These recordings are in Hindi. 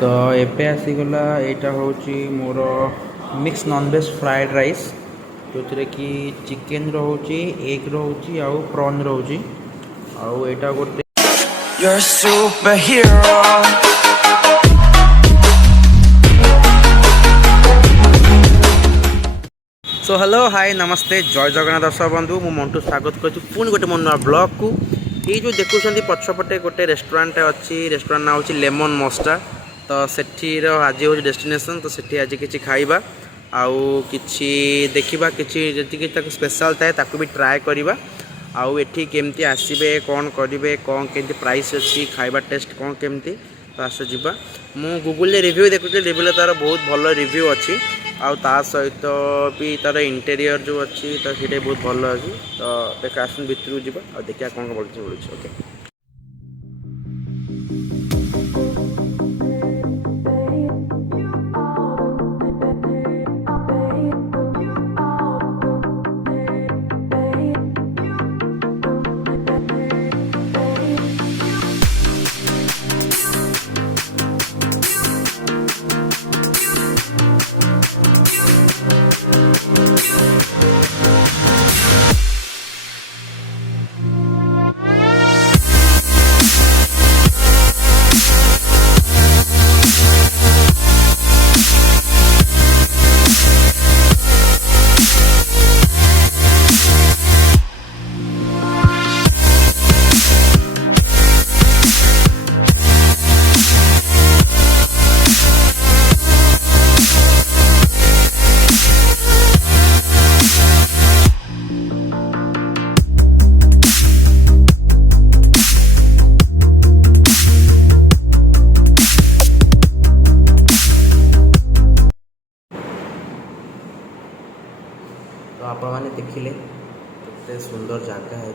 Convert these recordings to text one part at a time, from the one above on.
तो एबे आसीगला एटा होची मोर मिक्स नॉनवेज फ्राइड राइस जो कि चिकेन रोची एग रोची आउ प्रॉन रोची आउ एटा गोटे You're a superhero. So hello hi नमस्ते जय जगन्नाथ दर्शक बंधु मु मंटू स्वागत कर पुणी गोटे मो नुआ ब्लॉग को ये जो देखुं पछपटे गोटे रेस्टोरेंट अच्छी रेस्टोरेंट ना हूँ लेमन मस्टा तो सेठीर आज हूँ डेस्टिनेशन तो सेठी आज किसी खाइबा आउ किछि देखिबा किछि जति स्पेशल थाए ताकू भी ट्राए करबा आउ एठी केमती आसीबे कौन करेंगे कौन केमती प्राइस अच्छी खाइबा टेस्ट कौन केमती तो आस जा मु गूगल रिव्यू देखुची रिव्यू तार बहुत भल रिव्यू अच्छी आउ ता सहित भी तार इंटेरियर जो अच्छी तो सीटा बहुत भल अच्छी तो देख आसन भितर जा और देखिए कौन बोलूँ ओके। तो आप मैंने देखिले केते सुंदर जगह है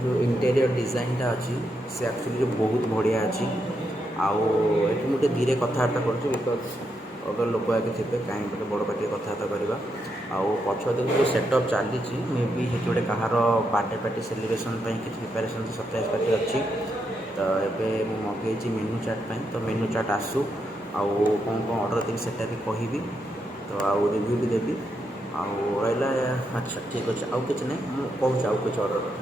जो इंटेरियर डिजाइनटा अच्छी से एक्चुअली बहुत बढ़िया अच्छी आउ ये मुझे धीरे कथबार्ता कर बिकज अगर लोक आगे थे कहीं गोटे बड़ पार्टी कथबार्ता करवा आउ पछ दिन जो सेटअप चली मे बी ये गोटे कहार बर्थडे पार्टी सेलिब्रेशन किसी प्रिपेरेसन सरप्राइज पार्टी अच्छी तो ये मगेजी मेनू चार्ट तो मेनू चार्ट आसू आउ कौन कौन ऑर्डर देवी सेटा भी कहबी तो आउ रिव्यू भी देवी आउ रहा अच्छा ठीक अच्छे आउ कि ना मुझे आउ कुछ ऑर्डर कर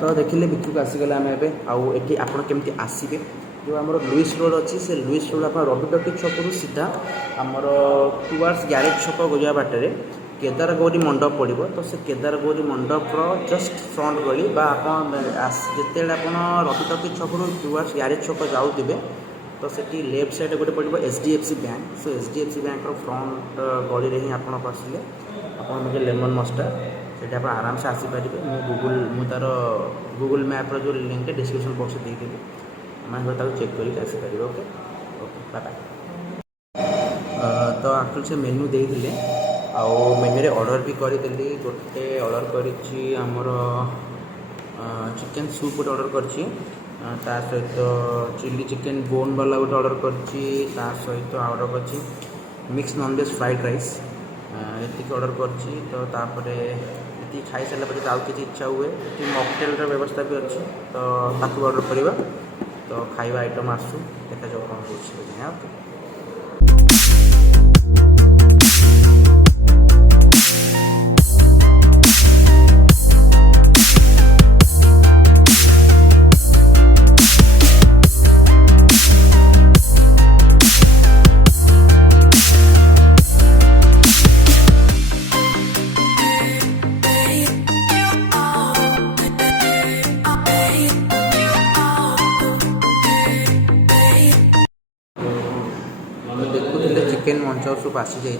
तो देखिले भितरक आसीगला आम एबे आउ एठी आपण केमती आसीबे जो आमर लुइस रोड अच्छी से लुइस रोड आप रविटकी छकू सीधा आमर टुवर्ड्स ग्यारेज छक गया बाटर केदार गौरी मंडप पड़ो तो से केदार गौरी मंडपर जस्ट फ्रंट गली जिते रविटकी छकू टुवर्ड्स ग्यारेज छक जाऊे तो सेठी लेफ्ट साइड गोटे पड़ो HDFC bank so HDFC bank front गली में ही आपको आसिले आप लेमन मस्टा से आराम से आसीपर मुझे तार गूगल मैप्र जो लिंक डिस्क्रिप्शन बॉक्स देदेवी मैं चेक कर आसीपर ओके ओके बाय तो एक्चुअली से मेनू देते आउ मेन्यू ऑर्डर भी करदेली गोटे ऑर्डर करमर चिकेन सूप गोटे ऑर्डर कर सहित चिली चिकेन बोन वाला गोटे ऑर्डर कर सहित ऑर्डर कर मिक्स नॉनवेज फ्राइड राइस ये ऑर्डर कर तो ये खाई सारा पर आउ किसी इच्छा हुए मॉकटेल व्यवस्था भी अच्छी तो ताकू ऑर्डर करवा तो खाଇବା आइटम आसू देखा जाओ कौन हो देखुले चिकेन मंचर सूप आसी जाइए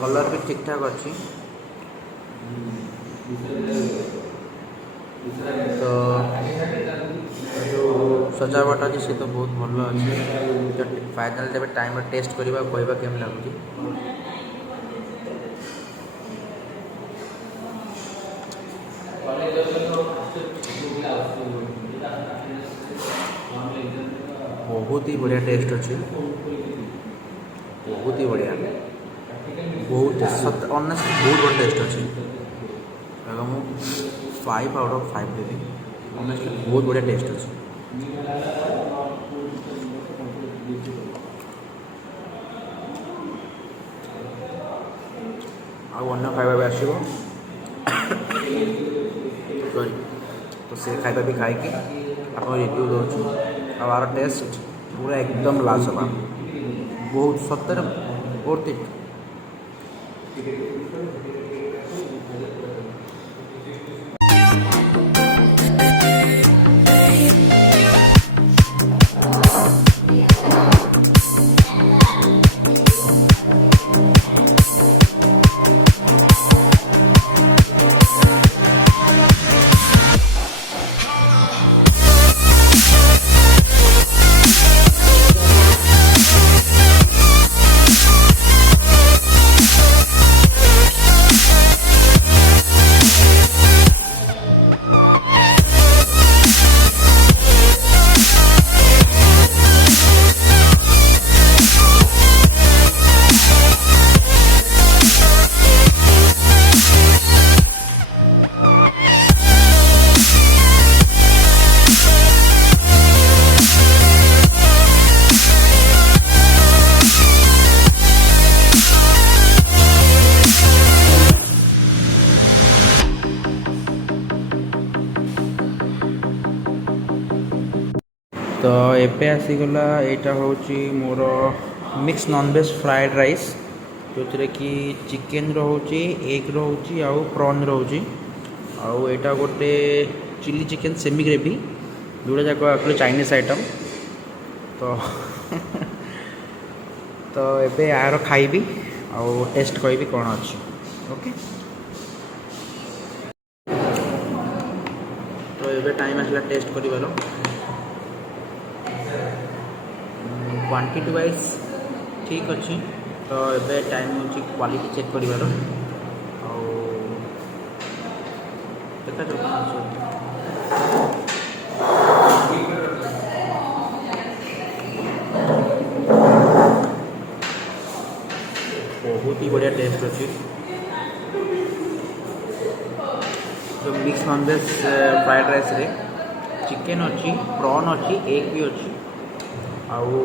कलर भी ठीक ठाक अच्छी तो जो सजावट अच्छी सी तो बहुत भल अच्छे फाइनाल जब टाइम टेस्ट करवा कहवा केम लगुच बहुत ही बढ़िया टेस्ट अच्छे बहुत ही बढ़िया बहुत ऑनेस्टली बहुत बढ़िया टेस्ट अच्छे मुझे 5 आउट ऑफ 5 देवी ऑनेस्टली बहुत बढ़िया टेस्ट अच्छे। अन्य खाଇବା भी आसो सॉरी तो से खाଇବା भी खाई आप रिव्यू दूँ आर टेस्ट पूरा एकदम लाजवाब बहुत सतर वर्थ इट। तो एबे आसीगला यहाँ हूँ मोर मिक्स नॉनवेज फ्राइड राइस जो कि चिकेन रोचे एग रोचे आउ प्रॉन रोचे आउ यहाँ गोटे चिली चिकेन सेमी ग्रेवी जोड़ा जाक एक्चुअली चाइनीज आइटम तो तो एबे यार खाइबी आउ टेस्ट कहबी कौन अच्छी ओके। तो एबे टाइम आसला टेस्ट करिवार क्वांटिटी वाइज ठीक अच्छी तो ये टाइम हो क्वालिटी चेक करिवार देखा बहुत ही बढ़िया टेस्ट अच्छी जो मिक्स नॉनवेज फ्राइड राइस रे चिकेन अच्छी प्रॉन अच्छी एग भी अच्छी आउ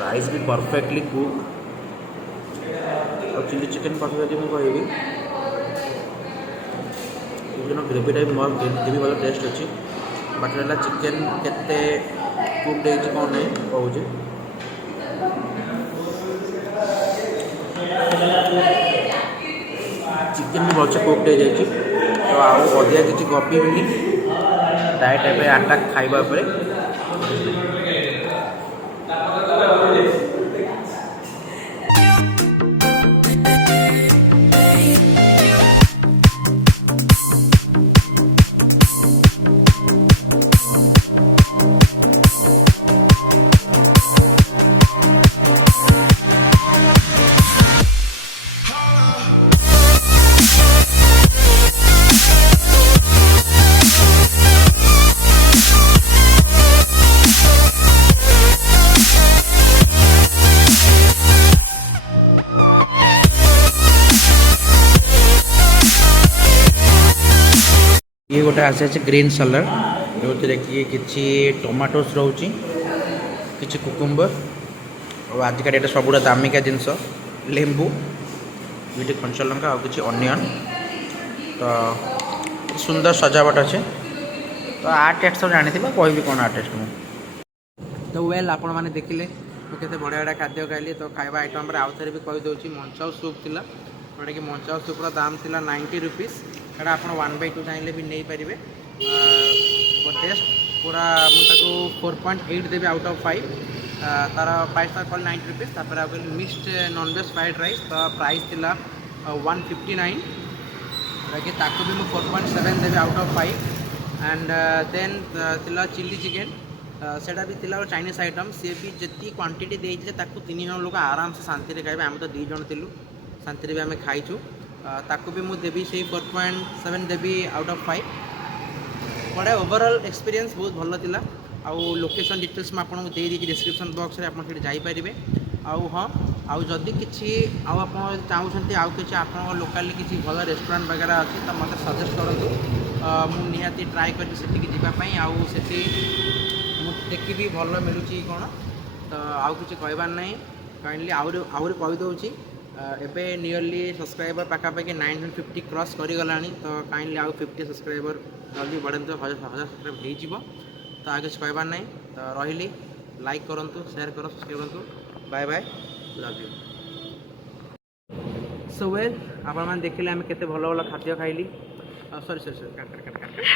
राइस भी परफेक्टली कुक और चिली चिकेन पास मुझे कहबी ग्रेवीटा भी मोर ग्रेवी वाला टेस्ट अच्छी बाकी रहा चिकेन केते कुक देती कौन नहीं कहूँ चिकेन भी भलसे कुक दे जाइए तो आउ अधिका किसी गपी भी डायरेक्ट एवं आटा खाइबा ये गोटे आसे ग्रीन सलाड जो कि किसी टमाटोस रोचे किसी कुकुम्बर और आजिका डेट सब दामिका जिनस लेंबू दुईटी कंचा लंका और किसी अनियन तो सुंदर सजावट अच्छे तो आर्ट टेस्ट सब जानी कह कौन आर्ट टेस्ट मुझे तो वेल आपण मैंने देखिले तो केते बढ़िया बढ़िया खाद्य खाइली तो खाଇବା आइटम आउ थे भी कहीदे मंचाउ सूप थी जोटा कि मंचाउ सूपर दाम थी 90 रुपीज़ ସେଇଟା ଆପଣ 1/2 ଚାହିଁଲେ ବି ନେଇପାରିବେ टेस्ट पूरा मुझे 4.8 देवी आउट ऑफ 5 तार प्राइस था कल 90 रुपीज़ तापर आप मिक्सड नॉनवेज फ्राइड राइस तो प्राइस थिला 159 कि ताको भी मुझे 4.7 देवी आउट ऑफ 5 एंड देन थिला चिली चिकेन सेटा भी थिला चाइनीज आइटम सी भी जी क्वांटिटी देते 3 जन लोग आराम से शांति खाइबे आम तो 2 जन थिलु शांति भी आम खाइचु ताको भी मुझे देवी से 4.7 देवी आउट ऑफ 5 बड़ा ओवरऑल एक्सपीरियंस बहुत भल था आउ लोकेशन डिटेल्स में आपको दे दी डिस्क्रिप्शन बॉक्स में आप जापारे आउ हाँ आउ जदि किसी आउ आप चाहते आउ कि आप लोकाली किसी भल रेस्टोरेंट वगैरह अच्छी तो मतलब सजेस्ट करूँ मुझे ट्राए करी आउ से देखी भल मिलूँ कौन तो आउ किसी कहबार ना काइंडली आहरी कहीदे एबे नियरली सब्सक्राइबर पाखापाखि 950 क्रॉस करीगला तो काइंडली आउ 50 सब्सक्राइबर जल्दी बढ़े तो 1000 सब्सक्राइब हो तो आगे कुछ कहबार ना तो रही लाइक करूँ शेयर करो सब्सक्राइब करूँ bye bye love you so well आप देखिले आम केते भल भल खाद्य खाइली सॉरी सॉरी सॉरी